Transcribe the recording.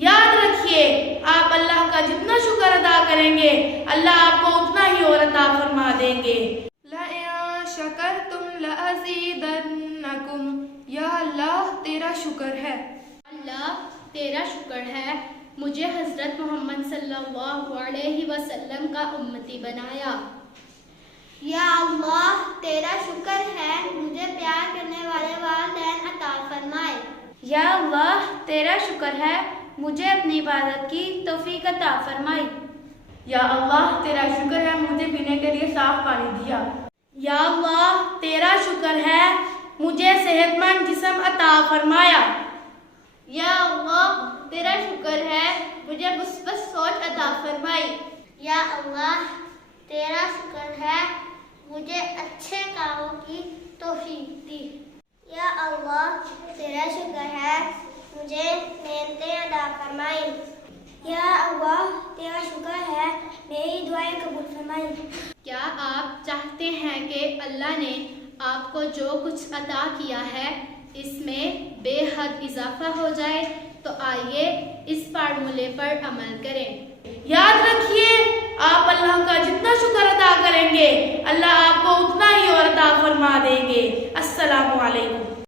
یاد رکھیے آپ اللہ کا جتنا شکر ادا کریں گے اللہ آپ کو اتنا ہی اور عطا فرما دیں گے۔ لَئِن شَكَرْتُمْ لَأَزِيدَنَّكُمْ، یا اللہ تیرا شکر ہے، اللہ تیرا شکر ہے مجھے حضرت محمد صلی اللہ علیہ وسلم کا امتی بنایا۔ یا اللہ تیرا شکر ہے مجھے پیار کرنے والے والدین عطا فرمائے۔ یا اللہ تیرا شکر ہے مجھے اپنی عبادت کی توفیق عطا فرمائی۔ یا اللہ تیرا شکر ہے مجھے پینے کے لیے صاف پانی دیا۔ یا اللہ تیرا شکر ہے مجھے صحت مند جسم عطا فرمایا۔ یا اللہ تیرا شکر ہے مجھے مثبت سوچ عطا فرمائی۔ یا اللہ تیرا شکر ہے مجھے اچھے کاموں کی توفیق دی۔ یا اللہ تیرا شکر ہے مجھے نعمتیں عطا فرمائی۔ یا اللہ تیرا شکر ہے میری دعائیں قبول فرمائی۔ کیا آپ چاہتے ہیں کہ اللہ نے آپ کو جو کچھ عطا کیا ہے اس میں بے حد اضافہ ہو جائے؟ تو آئیے اس فارمولے پر عمل کریں۔ یاد رکھیے آپ